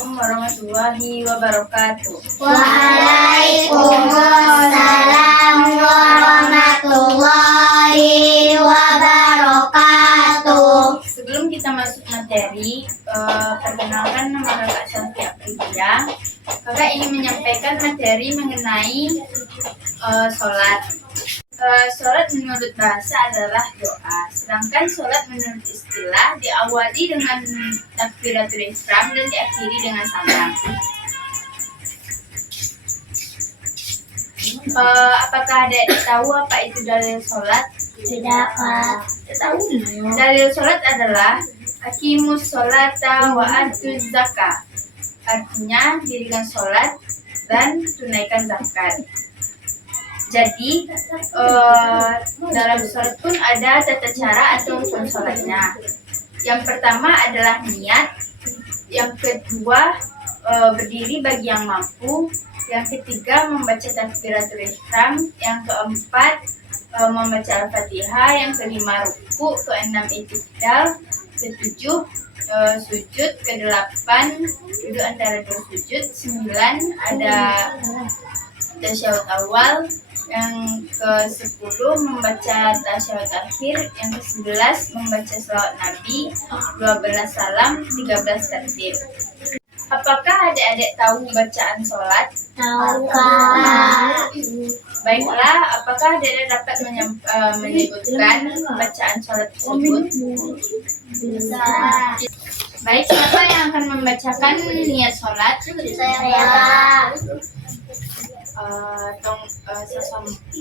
Assalamualaikum warahmatullahi wabarakatuh. Waalaikumsalam warahmatullahi wabarakatuh. Sebelum kita masuk materi, perkenalkan nama kakak Sofia Priya. Kakak ingin menyampaikan materi mengenai sholat. Sholat menurut bahasa adalah doa, sedangkan sholat menurut istilah diawali dengan takbiratul ihram dan diakhiri dengan salam. Apakah adik tahu apa itu dalil sholat? Tidak, Pak. Dalil sholat adalah aqimus sholata wa atuz zakat. Artinya dirikan sholat dan tunaikan zakat. Jadi dalam sholat pun ada tata cara atau rukun sholatnya. Yang pertama adalah niat. Yang kedua berdiri bagi yang mampu. Yang ketiga membaca takbiratul ihram. Yang keempat membaca al-fatihah. Yang kelima ruku. Keenam i'tidal. Ketujuh sujud. Kedelapan duduk antara dua sujud. 9 ada tasyahud awal. Yang ke-10 membaca tasyahud akhir. Yang ke-11 membaca selawat Nabi. 12 salam. 13 tartib. Apakah adik-adik tahu bacaan sholat? Tahu, Kak. Baiklah, apakah adik-adik dapat menyebutkan bacaan sholat tersebut? Bisa. Baik, siapa yang akan membacakan niat sholat? Saya.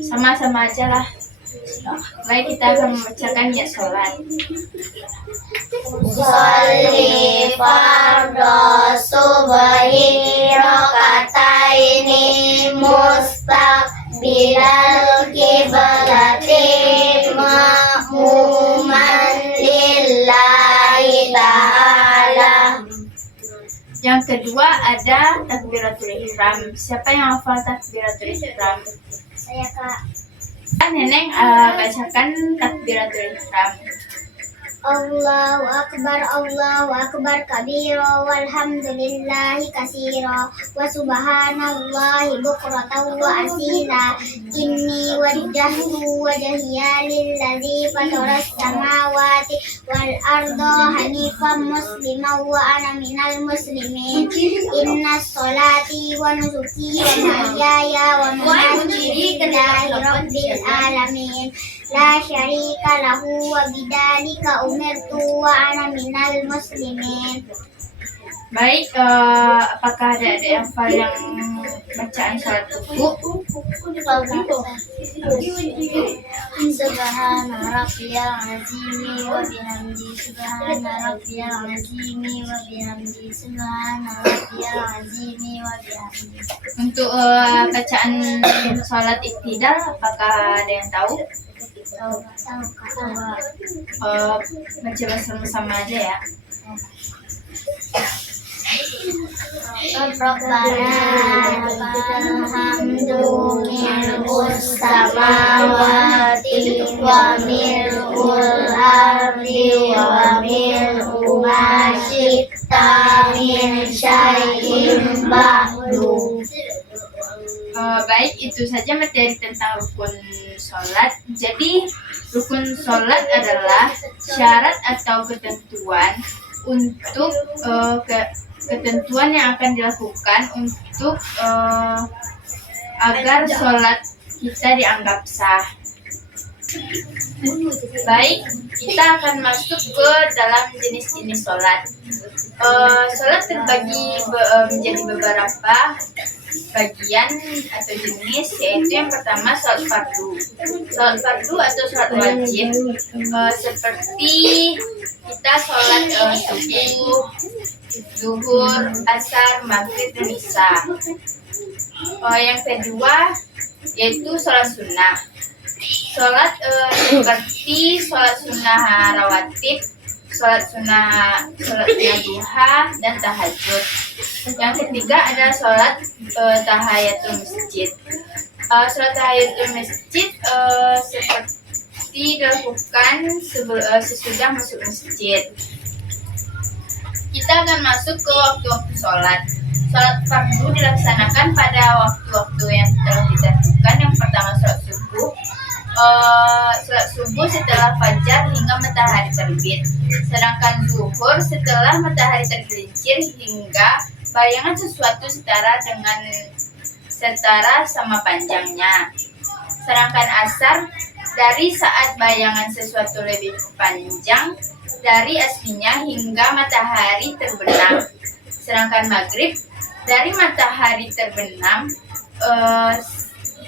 Sama-sama aja lah. Baik, kita akan membacakan niat sholat. Sholli fardhu subhi rakataini mustaqbilal qiblati ma'muman lillahi ta'ala. Yang kedua ada takbiratul ihram. Siapa yang hafal takbiratul ihram? Saya, Kak. Neneng bacakan takbiratul ihram. Allahu akbar kabira walhamdulillahi katsira wa subhanallahi bukratan wa asila. Inni wajjahtu wajhiya lillazi fataras samawati wal arda hanifan musliman wa ana minal muslimin. Inna sholati wa nusuki wa mahyaya wa mamati lillahi rabbil alamin. La syarika lahu wa bidzalika umirtu wa ana minal muslimin. Baik, apakah ada yang bacaan sholat ruku? Subhana rabbiyal azimi wa bihamdi subhana rabbiyal azimi wa bihamdi subhana rabbiyal azimi wa bihamdi. Untuk bacaan sholat iktidal, apakah ada yang tahu? Baca bersama-sama aja ya. Rabbana alhamdu mil'us samawati wa mil'ul ardi wa mil'u ma syi'ta min syai'in ba'du. Baik, itu saja materi tentang rukun sholat. Jadi rukun sholat adalah syarat atau ketentuan untuk ketentuan yang akan dilakukan untuk agar sholat kita dianggap sah. Baik, kita akan masuk ke dalam jenis-jenis sholat. Sholat terbagi menjadi beberapa bagian atau jenis, yaitu yang pertama sholat fardu. Sholat fardu atau sholat wajib, seperti kita sholat subuh, zuhur, asar, maghrib, dan isya. Yang kedua yaitu sholat sunnah. Sholat seperti sholat sunnah rawatib, sholat sunnah duha, dan tahajud. Yang ketiga ada sholat tahiyatul masjid. Sholat tahiyatul masjid seperti dilakukan sesudah masuk masjid. Kita kita akan masuk ke waktu-waktu sholat. Sholat fardu dilaksanakan pada waktu-waktu yang telah ditentukan. Yang pertama sholat subuh. Sholat subuh setelah fajar hingga matahari terbit. Sedangkan zuhur setelah matahari tergelincir hingga bayangan sesuatu setara sama panjangnya. Sedangkan asar dari saat bayangan sesuatu lebih panjang dari aslinya hingga matahari terbenam. Sedangkan maghrib dari matahari terbenam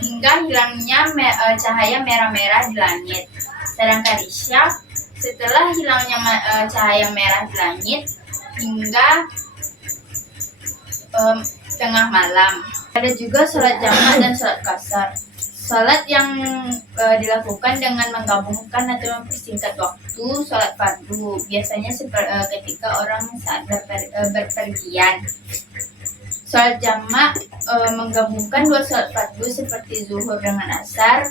hingga hilangnya cahaya merah-merah di langit. Sedangkan isya setelah hilangnya cahaya merah di langit hingga tengah malam. Ada juga sholat jamaah dan sholat qasar. Sholat yang dilakukan dengan menggabungkan atau mempersingkat waktu sholat fardu. Biasanya ketika orang saat berpergian. Sholat jamak menggabungkan dua sholat fardu seperti zuhur dengan asar,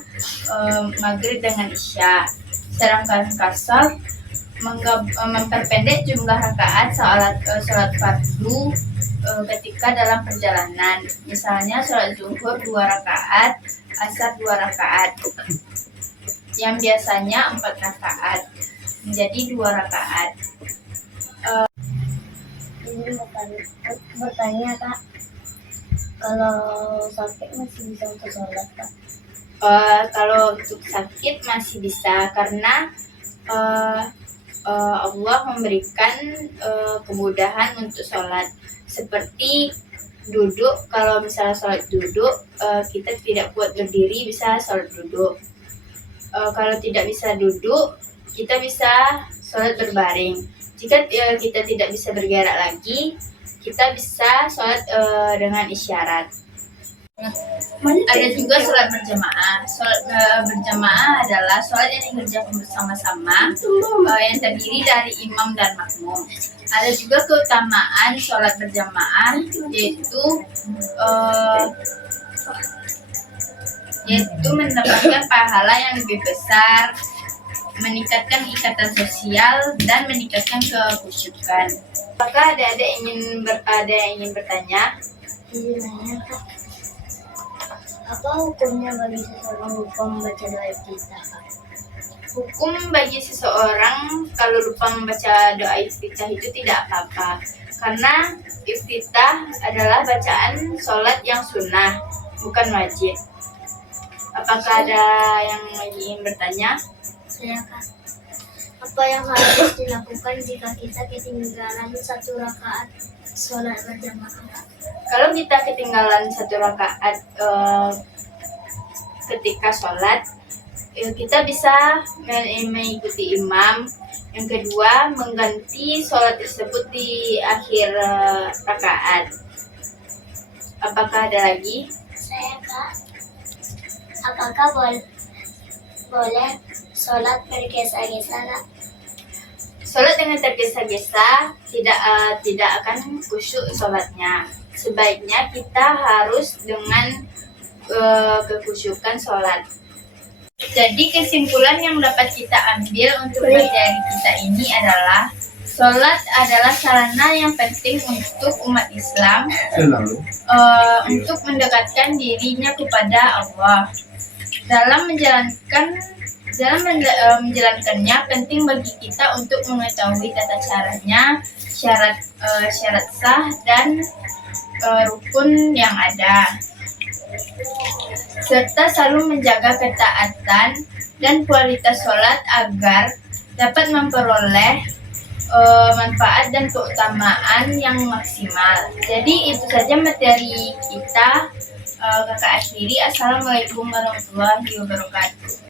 maghrib dengan isya. Sedangkan qasar memperpendek jumlah rakaat sholat fardu ketika dalam perjalanan. Misalnya sholat zuhur 2 rakaat, asar 2 rakaat, yang biasanya 4 rakaat menjadi 2 rakaat. Ini bertanya Kak, kalau sakit masih bisa untuk sholat Kak? Kalau untuk sakit masih bisa karena Allah memberikan kemudahan untuk sholat. Seperti duduk, kalau misalnya sholat duduk, kita tidak kuat berdiri, bisa sholat duduk. Kalau tidak bisa duduk, kita bisa sholat berbaring. Jika kita tidak bisa bergerak lagi, kita bisa sholat dengan isyarat. Ada juga sholat berjamaah. Sholat berjamaah adalah sholat yang dikerjakan bersama-sama, yang terdiri dari imam dan makmum. Ada juga keutamaan sholat berjamaah, yaitu mendapatkan pahala yang lebih besar, meningkatkan ikatan sosial, dan meningkatkan kekhusyukan. Apakah ada yang ingin bertanya? Iya, Kak. Apa hukumnya bagi seseorang lupa membaca doa iftitah? Hukum bagi seseorang kalau lupa membaca doa iftitah itu tidak apa-apa, karena iftitah adalah bacaan sholat yang sunnah, bukan wajib. Apakah ada yang ingin bertanya? Saya Kak. Apa yang harus dilakukan jika kita ketinggalan 1 rakaat sholat berjamaah Kak? Kalau kita ketinggalan 1 rakaat ketika sholat, kita bisa mengikuti imam. Yang kedua, mengganti sholat tersebut di akhir rakaat. Apakah ada lagi? Saya Kak. Apakah boleh sholat bergesa-gesa Kak? Sholat dengan tergesa-gesa tidak akan khusyuk sholatnya. Sebaiknya kita harus dengan kekhusyukan sholat. Jadi kesimpulan yang dapat kita ambil untuk materi kita ini adalah sholat adalah sarana yang penting untuk umat Islam untuk mendekatkan dirinya kepada Allah. Dalam menjalankannya penting bagi kita untuk mengetahui tata caranya, syarat sah dan rukun yang ada, serta selalu menjaga ketaatan dan kualitas sholat agar dapat memperoleh manfaat dan keutamaan yang maksimal. Jadi itu saja materi kita. Kakak akhiri. Assalamualaikum warahmatullahi wabarakatuh.